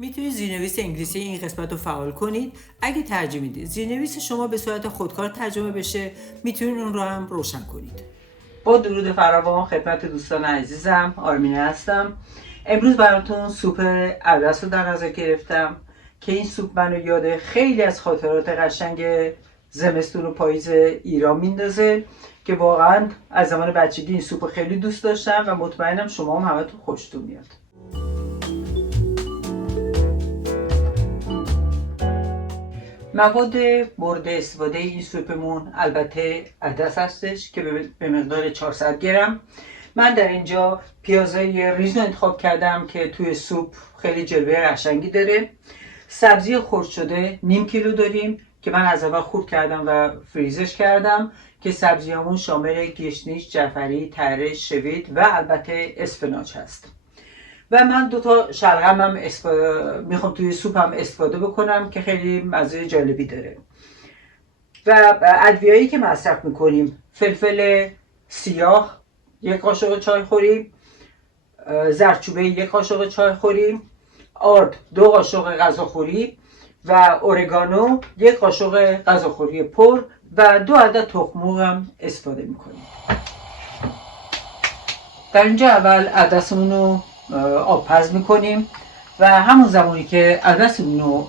میتونید زیرنویس انگلیسی این قسمت رو فعال کنید. اگه ترجمه میدید زیرنویس شما به صورت خودکار ترجمه بشه، میتونید اون رو هم روشن کنید. با درود فراوان خدمت دوستان عزیزم، آرمین هستم. امروز براتون سوپ عدس رو در نظر گرفتم که این سوپ منو یاد خیلی از خاطرات قشنگ زمستون و پاییز ایران میندازه که واقعا از زمان بچگی این سوپ خیلی دوست داشتم و مطمئنم شما هم همتون خوشتون میاد. مواد مورد استفاده این سوپمون البته عدس هستش که به مقدار 400 گرم. من در اینجا پیازای ریز رو انتخاب کردم که توی سوپ خیلی جلوه قشنگی داره. سبزی خرد شده نیم کیلو داریم که من از اول خرد کردم و فریزش کردم که سبزیامون شامل گشنیش، جعفری، تره، شوید و البته اسفناج هست. و من دوتا شلغم هم میخوام توی سوپ هم استفاده بکنم که خیلی مزه جالبی داره. و ادویه‌ای که مصرف میکنیم: فلفل سیاه 1 قاشق چای خوریم، زردچوبه 1 قاشق چای خوریم، آرد 2 قاشق غذاخوری و اورگانو 1 قاشق غذاخوری پر و 2 عدد تخم مرغ هم استفاده میکنیم. در اینجا اول عدسمون رو آب پز میکنیم و همون زمانی که عدسمون رو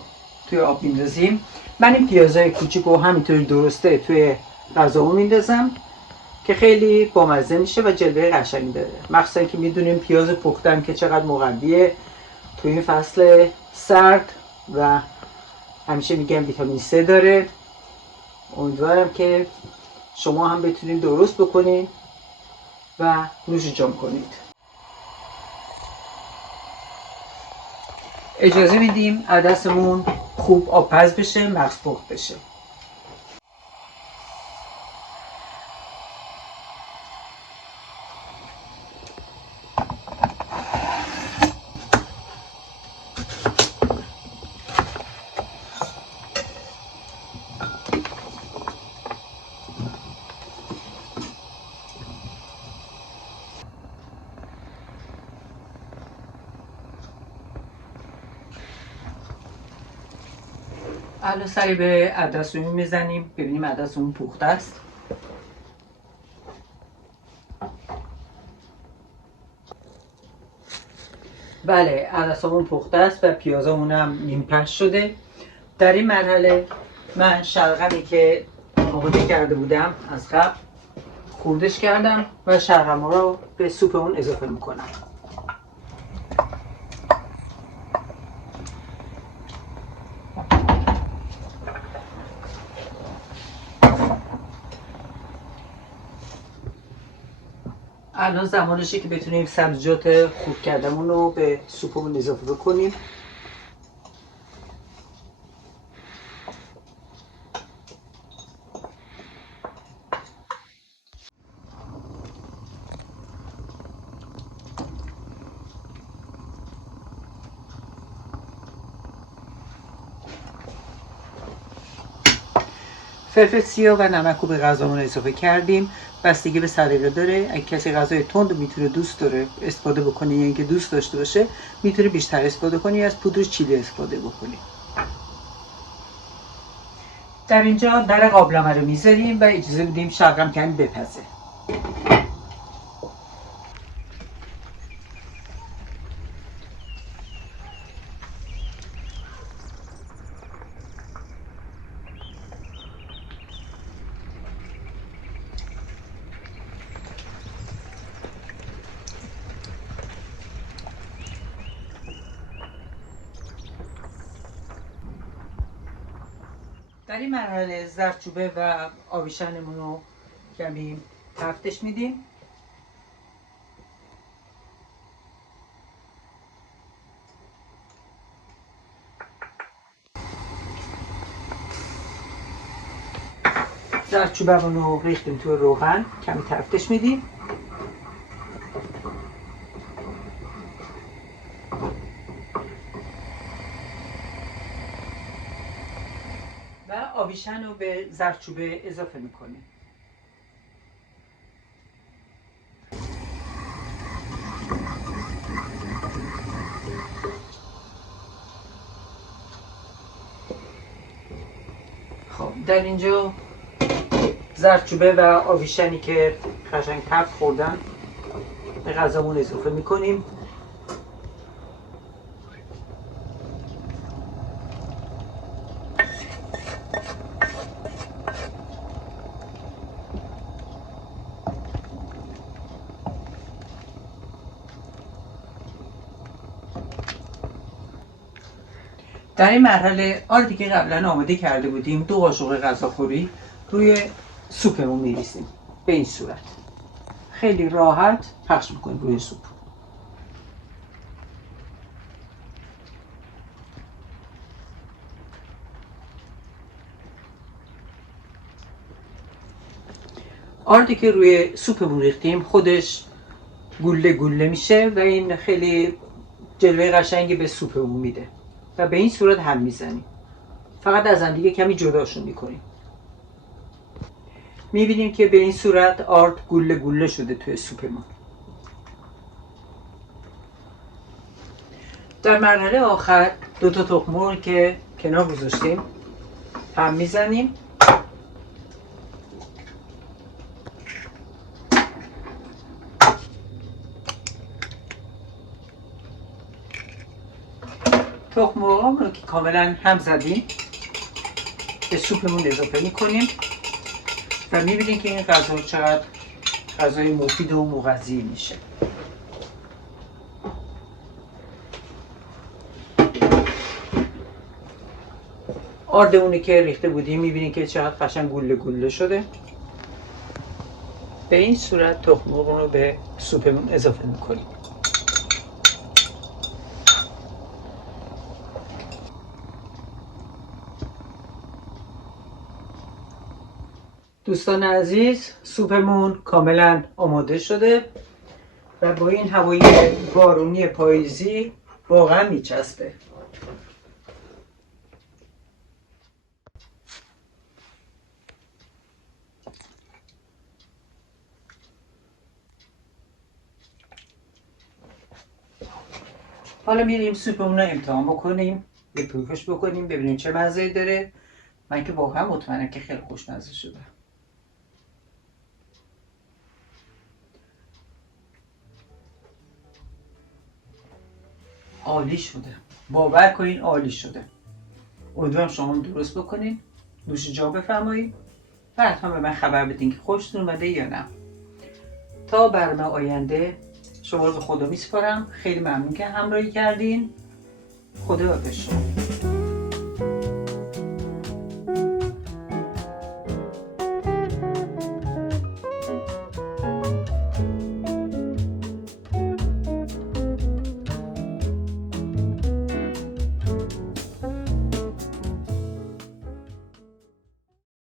توی آب میندازیم من این پیازای کوچیک رو همینطوری درسته توی غذامو میندازم که خیلی بامزه میشه و جلوه قشنگی داره. مخصوصا که میدونیم پیاز پختم که چقدر مقویه توی این فصل سرد و همیشه میگم ویتامین C داره. امیدوارم که شما هم بتونید درست بکنید و نوش جان کنید. اجازه میدیم عدسمون خوب آبپز بشه، مغز پخت بشه. الان سری به عدسمون میزنیم ببینیم عدسمون پخته است. بله، عدسمون پخته است و پیازمون هم نیم پخش شده. در این مرحله من شلغمی که آماده کرده بودم از قبل خوردش کردم و شلغم رو به سوپمون اضافه میکنم. الان زمانشه که بتونیم سبزیجات خورد کردمون رو به سوپمون اضافه بکنیم. فلفل سیاه و نمک رو به غذامون اضافه کردیم. بستگی به سلیقه داره. اگه کسی غذای تند میتونه دوست داره استفاده بکنه یا اینکه دوست داشته باشه میتونه بیشتر استفاده کنی، از پودر چیلی استفاده بکنی. در اینجا در قابلمه رو میذاریم و اجازه بدیم شلغم کمی بپزه. در این مرحله زردچوبه و آبیشنمون رو کمی تفتش میدیم. زردچوبمون رو ریختیم توی روغن، کمی تفتش میدیم. و آبیشن رو به زردچوبه اضافه میکنیم. خب در اینجا زردچوبه و آویشنی که قشنگ تفت خوردن به غذامون اضافه میکنیم. در این مرحله آردی که قبلا آماده کرده بودیم 2 قاشق غذاخوری روی سوپمون میریزیم به این صورت. خیلی راحت پخش میکنیم روی سوپ. آردی که روی سوپمون ریختیم خودش گوله گوله میشه و این خیلی جلوه قشنگی به سوپمون میده و به این صورت هم میزنیم. فقط از هم دیگه کمی جداشون میکنیم. میبینیم که به این صورت آرد گوله گوله شده توی سوپمون. در مرحله آخر 2 تا تخم مرغ که کنار گذاشتیم هم میزنیم. تخم مرغ رو که کاملا هم زدیم به سوپمون اضافه میکنیم و میبینیم که این غذا چقدر غذای مفید و مغذی میشه. آردمونی که ریخته بودیم میبینیم که چقدر قشنگ گوله گوله شده. به این صورت تخم مرغ رو به سوپمون اضافه میکنیم. دوستان عزیز، سوپمون کاملا آماده شده و با این هوای بارونی پاییزی واقعا میچسبه. حالا میریم سوپمون رو امتحان بکنیم، یه پوکش بکنیم ببینیم چه مزه‌ای داره. من که واقعا مطمئنم که خیلی خوشمزه شده. عالی شده، باور کنین عالی شده. امیدوارم شما درست بکنین، نوش جا بفرمایید و حتما به من خبر بدین که خوشتون اومده یا نه. تا برنامه آینده شما رو به خدا میسپارم. خیلی ممنون که همراهی کردین. خدا حافظ شما.